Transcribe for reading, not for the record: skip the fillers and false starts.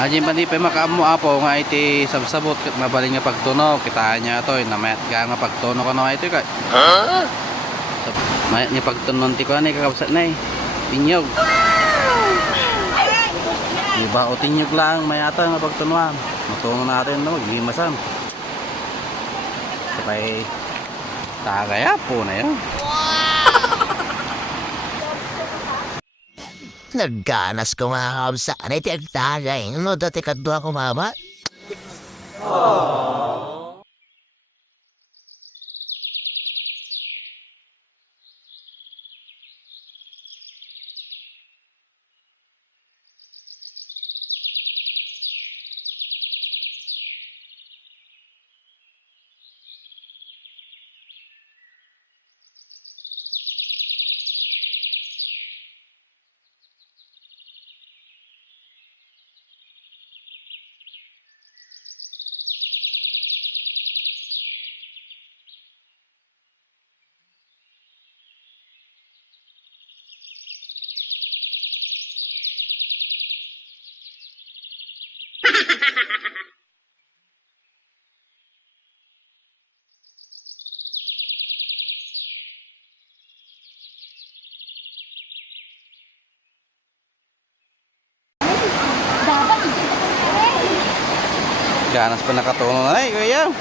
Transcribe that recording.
Ajin pa di pa makaamo apo nga iti sabsabot ket mabaling nga pagtuno kita nya to namayat ka nga pagtuno ka na ito kay. Mayat nga pagtunon ti ko ani kakabsat nay. Tinyog. Iba o tinyog lang mayata nga pagtunuan. Matuno natin no gimasan. Sabay tagaya po na yun. Nagganas ko mga kabsa. Ano iti agtagay? Ano dati kadwa ko mama? Ganas pa nakatuno na ay kuya.